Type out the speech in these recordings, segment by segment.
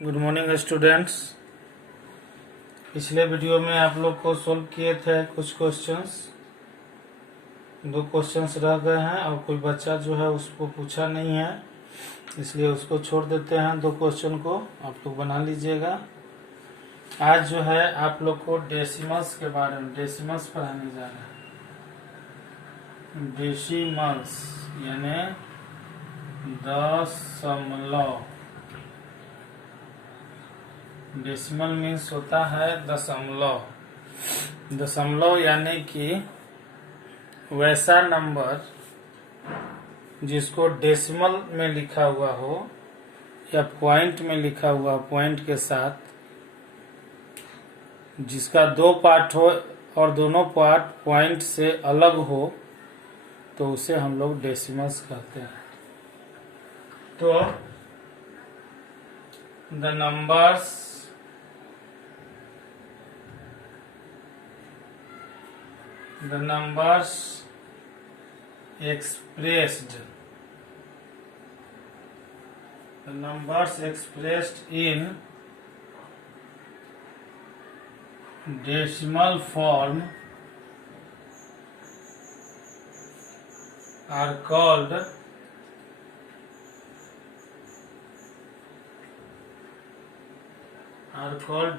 Good morning students. पिछले video में आप लोग को सोल्व किए थे कुछ क्वेश्चंस। 2 क्वेश्चंस रह गए हैं और कोई बच्चा जो है उसको पूछा नहीं है, इसलिए उसको छोड़ देते हैं। 2 क्वेश्चन को आप लोग बना लीजिएगा। आज जो है आप लोग को डेसिमल्स के बारे में डेसिमल्स पढ़ाने जा रहे हैं। डेसिमल्स यानी दशमलव। डेसिमल मीन्स होता है दशमलव। दशमलव यानी कि वैसा नंबर जिसको डेसिमल में लिखा हुआ हो या पॉइंट में लिखा हुआ, पॉइंट के साथ जिसका 2 पार्ट हो और दोनों पार्ट पॉइंट से अलग हो, तो उसे हम लोग डेसिमल्स कहते हैं। तो the numbers expressed in decimal form are called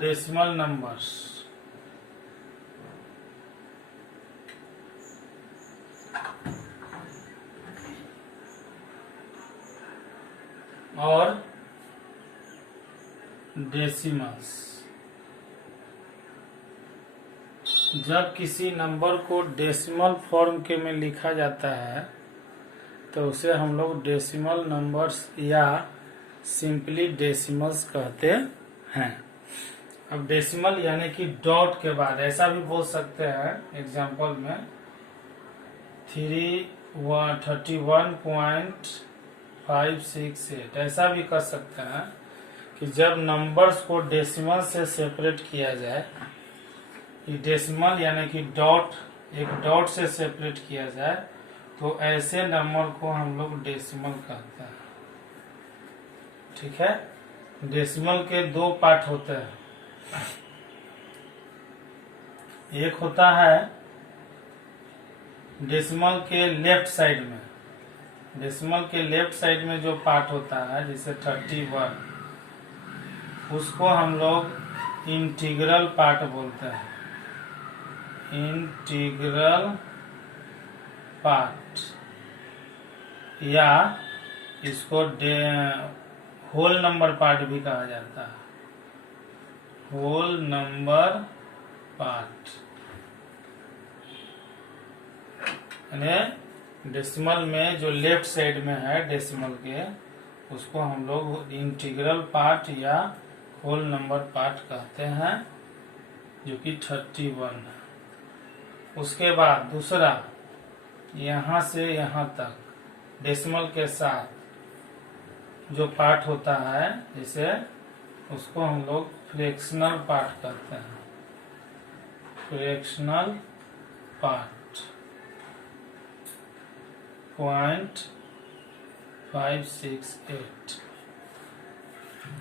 decimal numbers. और डेसिमल्स। जब किसी नंबर को डेसिमल फॉर्म के में लिखा जाता है तो उसे हम लोग डेसिमल नंबर्स या सिंपली डेसिमल्स कहते हैं। अब डेसिमल यानी कि डॉट के बाद ऐसा भी बोल सकते हैं। एग्जाम्पल में 31.568 ऐसा भी कर सकते हैं कि जब नंबर्स को डेसिमल से सेपरेट किया जाए, डेसिमल यानी कि डॉट, एक डॉट से सेपरेट किया जाए, तो ऐसे नंबर को हम लोग डेसिमल कहते हैं। ठीक है। डेसिमल के 2 पार्ट होते हैं। एक होता है डेसिमल के लेफ्ट साइड में। डेसिमल के लेफ्ट साइड में जो पार्ट होता है, जैसे 31, उसको हम लोग इंटीग्रल पार्ट बोलते हैं। इंटीग्रल पार्ट, या इसको होल नंबर पार्ट भी कहा जाता है। होल नंबर पार्ट यानी डेसिमल में जो लेफ्ट साइड में है डेसिमल के, उसको हम लोग इंटीग्रल पार्ट या होल नंबर पार्ट कहते हैं, जो कि 31 है। उसके बाद दूसरा, यहाँ से यहाँ तक डेसिमल के साथ जो पार्ट होता है, जैसे उसको हम लोग फ्रैक्शनल पार्ट कहते हैं। फ्रैक्शनल पार्ट 0.568,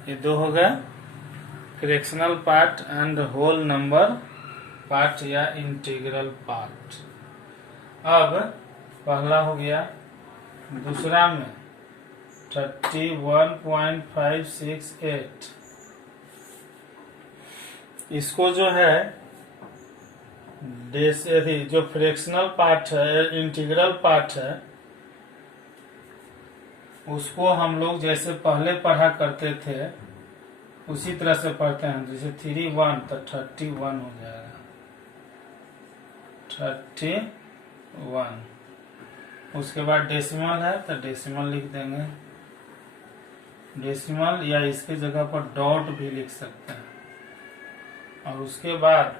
ये 2 हो गए fractional part and whole number part या इंटीग्रल पार्ट। अब पहला हो गया। दूसरा में 31.568, इसको जो है जो फ्रैक्शनल पार्ट है, इंटीग्रल पार्ट है, उसको हम लोग जैसे पहले पढ़ा करते थे उसी तरह से पढ़ते हैं। जैसे 31 तो 31 हो जाएगा, 31। उसके बाद डेसिमल है तो डेसिमल लिख देंगे। डेसिमल या इसके जगह पर डॉट भी लिख सकते हैं। और उसके बाद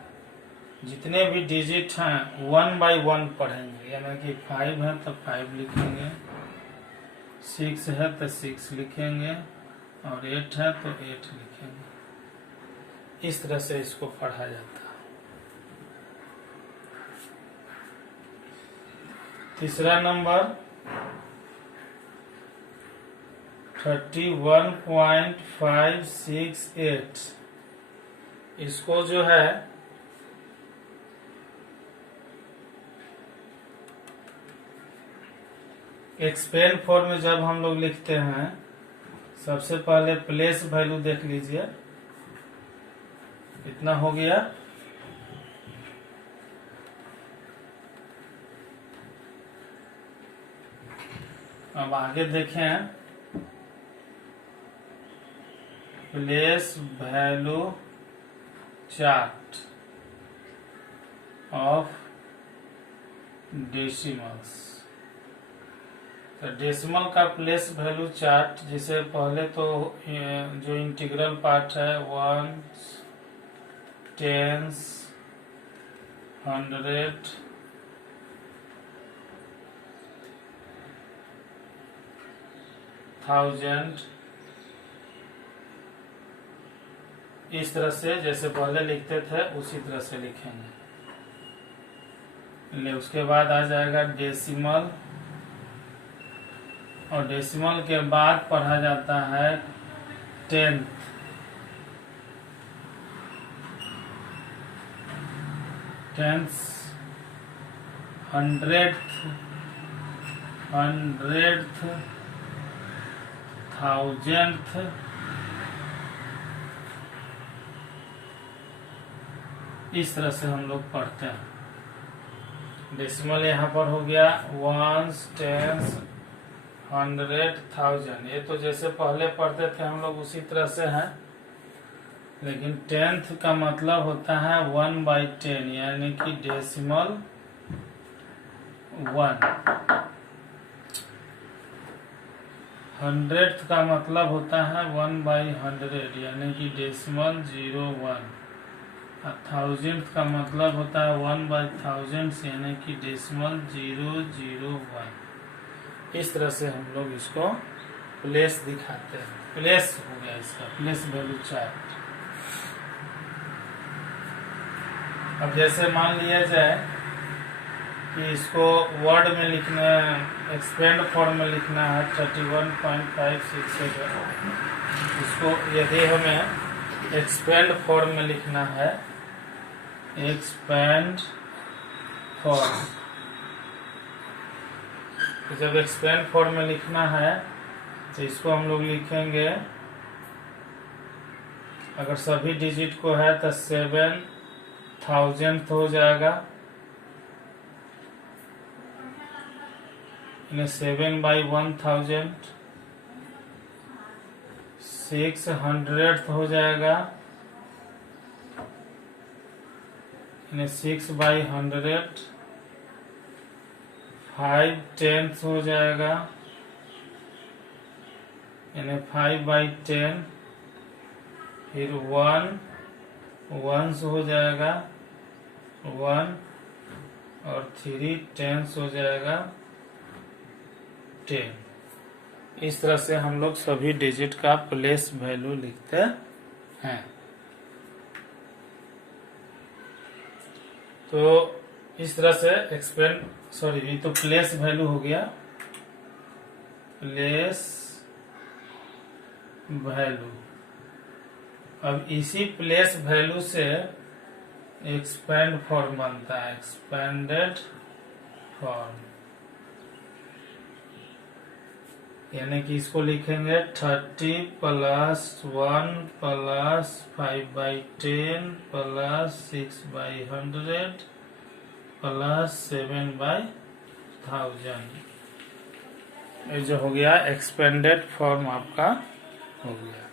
जितने भी डिजिट हैं 1 by 1 पढ़ेंगे। यानी कि 5 है तो 5 लिखेंगे, 6 है तो 6 लिखेंगे, और 8 है तो 8 लिखेंगे। इस तरह से इसको पढ़ा जाता है। तीसरा नंबर 31.568। इसको जो है एक्सपेंड फॉर्म में जब हम लोग लिखते हैं, सबसे पहले प्लेस वैल्यू देख लीजिए, इतना हो गया। अब आगे देखें, place value chart of decimals. तो डेसिमल का प्लेस वैल्यू चार्ट, जिसे पहले तो जो इंटीग्रल पार्ट है 1s, 10s, 100, 1000, इस तरह से जैसे पहले लिखते थे उसी तरह से लिखेंगे। उसके बाद आ जाएगा डेसिमल, और डेसिमल के बाद पढ़ा जाता है टेंथ। टेंथ, हंड्रेड्थ, थाउजेंथ, इस तरह से हम लोग पढ़ते हैं। डेसिमल यहाँ पर हो गया 1s, 10s, 100, 1000। ये तो जैसे पहले पढ़ते थे हम लोग उसी तरह से है, लेकिन टेंथ का मतलब होता है 1/10, यानी कि डेसिमल 1। 100th का मतलब होता है 1/100, यानी कि डेसिमल 01। 1000th का मतलब होता है 1/1000, यानी कि डेसिमल 001। इस तरह से हम लोग इसको प्लेस दिखाते हैं। प्लेस हो गया इसका प्लेस वैल्यू चार्ट। अब जैसे मान लिया जाए कि इसको वर्ड में लिखना, एक्सपेंड फॉर्म में लिखना है 31.567। इसको यदि हमें एक्सपेंड फॉर्म में लिखना है, एक्सपेंड फॉर्म, तो जब एक्सपेंड फॉर्म में लिखना है तो इसको हम लोग लिखेंगे, अगर सभी डिजिट को है तो 7000 हो जाएगा, इन्हें 7/1000। 600 हो जाएगा, इन्हें 6/100। 5/10 हो जाएगा, इन्हें 5/10। फिर 1 हो जाएगा 1, और 3/10 हो जाएगा 10। इस तरह से हम लोग सभी डिजिट का प्लेस वैल्यू लिखते हैं। तो इस तरह से ये तो प्लेस वैल्यू हो गया, प्लेस वैल्यू। अब इसी प्लेस वैल्यू से एक्सपेंड फॉर्म बनता है, एक्सपेंडेड फॉर्म, यानी कि इसको लिखेंगे 30 + 1 + 5/10 + 6/100 + 7/1000। ये जो हो गया एक्सपेंडेड फॉर्म आपका हो गया।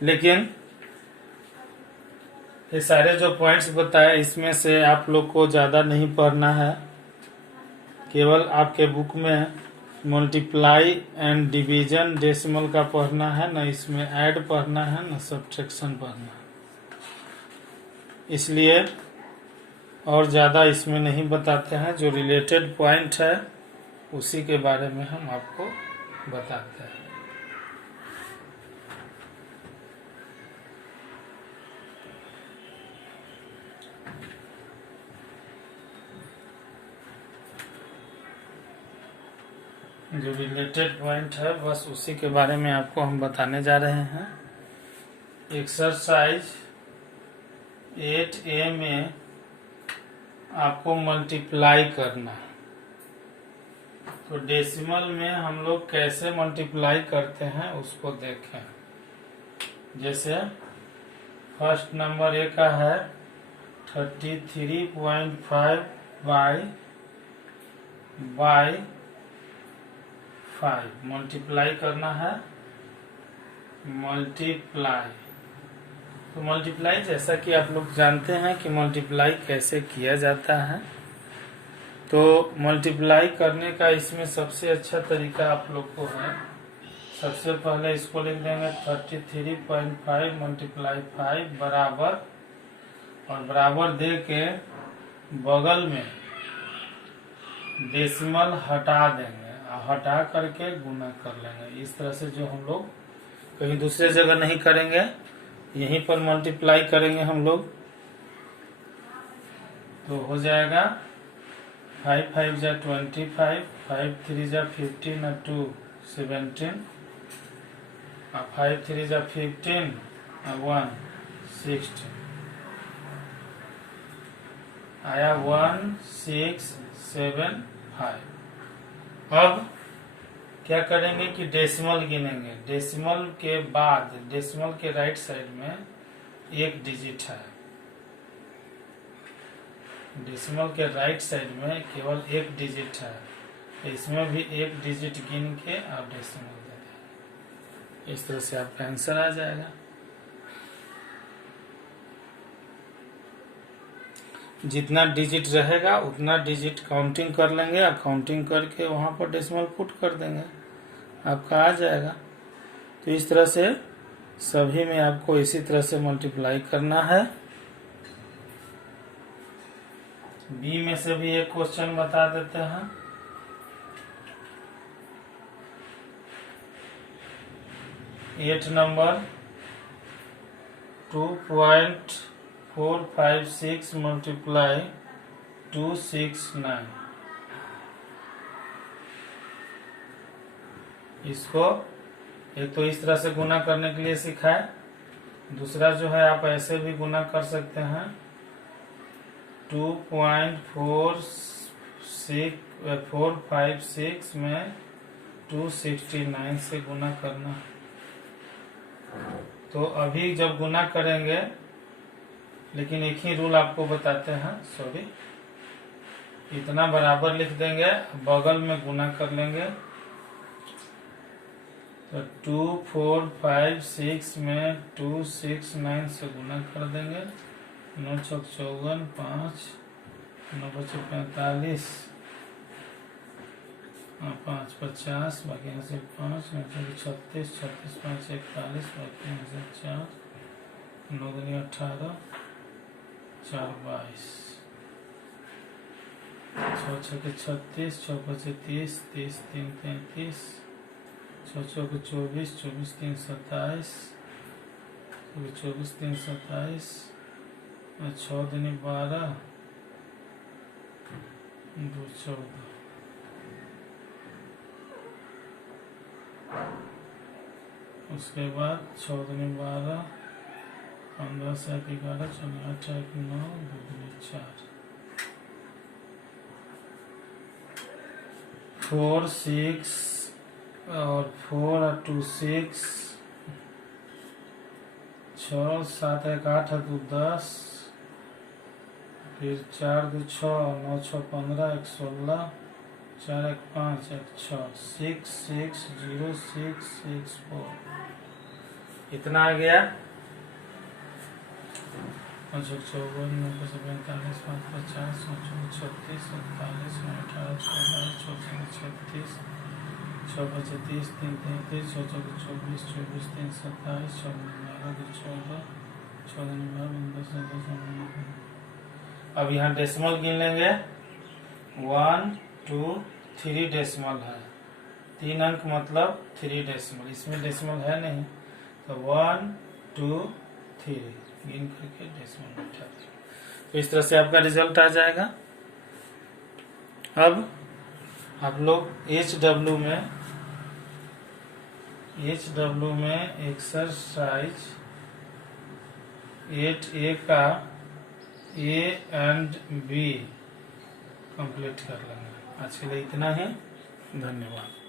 लेकिन ये सारे जो पॉइंट्स बताए, इसमें से आप लोग को ज़्यादा नहीं पढ़ना है, केवल आपके बुक में मल्टीप्लाई एंड डिवीजन डेसिमल का पढ़ना है, न इसमें ऐड पढ़ना है, न सब्ट्रैक्शन पढ़ना है। इसलिए और ज़्यादा इसमें नहीं बताते हैं, जो रिलेटेड पॉइंट है उसी के बारे में हम आपको बताते हैं। जो रिलेटेड पॉइंट है बस उसी के बारे में आपको हम बताने जा रहे हैं। एक्सरसाइज 8A में आपको मल्टीप्लाई करना है। तो डेसिमल में हम लोग कैसे मल्टीप्लाई करते हैं उसको देखें। जैसे फर्स्ट नंबर ए का है 33.5 बाई 5 मल्टीप्लाई करना है। मल्टीप्लाई तो मल्टीप्लाई जैसा कि आप लोग जानते हैं कि मल्टीप्लाई कैसे किया जाता है। तो मल्टीप्लाई करने का इसमें सबसे अच्छा तरीका आप लोग को है, सबसे पहले इसको लिख देंगे 33.5 मल्टीप्लाई 5 बराबर, और बराबर दे के बगल में डेसिमल हटा देंगे और हटा करके गुना कर लेंगे। इस तरह से जो हम लोग कहीं दूसरे जगह नहीं करेंगे, यहीं पर मल्टीप्लाई करेंगे हम लोग। तो हो जाएगा 5 5 जा 25, 5 3 जा 15 और 2 17, और 5 3 जा 15 और 1 16 आया 1675। अब क्या करेंगे कि डेसिमल गिनेंगे। डेसिमल के बाद डेसिमल के राइट साइड में एक डिजिट है। डेसिमल के राइट साइड में केवल एक डिजिट है, इसमें भी एक डिजिट गिन के आप डेसिमल दे देंगे। इस तरह से आपका आंसर आ जाएगा। जितना डिजिट रहेगा उतना डिजिट काउंटिंग कर लेंगे, और काउंटिंग करके वहां पर डेसिमल पुट कर देंगे, आपका आ जाएगा। तो इस तरह से सभी में आपको इसी तरह से मल्टीप्लाई करना है। बी में से भी एक क्वेश्चन बता देते हैं। Eight number 2.456 multiply 269। इसको एक तो इस तरह से गुना करने के लिए सिखाए, दूसरा जो है आप ऐसे भी गुना कर सकते हैं। 2.456 में 269 से गुना करना। तो अभी जब गुना करेंगे, लेकिन एक ही रूल आपको बताते हैं, सॉरी, इतना बराबर लिख देंगे, बगल में गुना कर लेंगे। तो 2456 में 269 से गुना कर देंगे। 9 चौक 54, 5 9 बचे 45, 5 50, बाकी यहाँ से 5 36, 36 5 41, बाकी यहाँ से 4 9 दूनी 18, 4 22, 6 6 36, 6 बचे 30, 30 3 33, 6 चौक 24, 24 3 27, 24 3 27, 6 दूनी 12, 2 14। उसके बाद 6 दूनी 12, 15 से 11, 8 1 9, 2 दूनी 4, 4 6 और 4 और 2 6, 6 7 1 8 2 10, फिर 4 2 6, 9 6 15, 1 16, 4 1 5 1 6, 6 6 0 6 6 4। इतना आ गया। 5 54, 9 45, 5 50, 36 47, 18 14, 36, 6 बचे 30 3 33, 6 24 24 3 27, 6 12 2 14, 6 10 10। अब यहाँ डेसिमल गिन लेंगे। 1 2 3 डेसिमल है, 3 अंक मतलब 3 डेसिमल, इसमें डेसिमल है नहीं, तो 1 2 3 गिन करके डेसिमल बैठा देंगे। तो इस तरह से आपका रिजल्ट आ जाएगा। अब आप लोग एच डब्ल्यू में एक्सरसाइज 8A का A एंड B कंप्लीट कर लेंगे। आज के लिए इतना ही, धन्यवाद।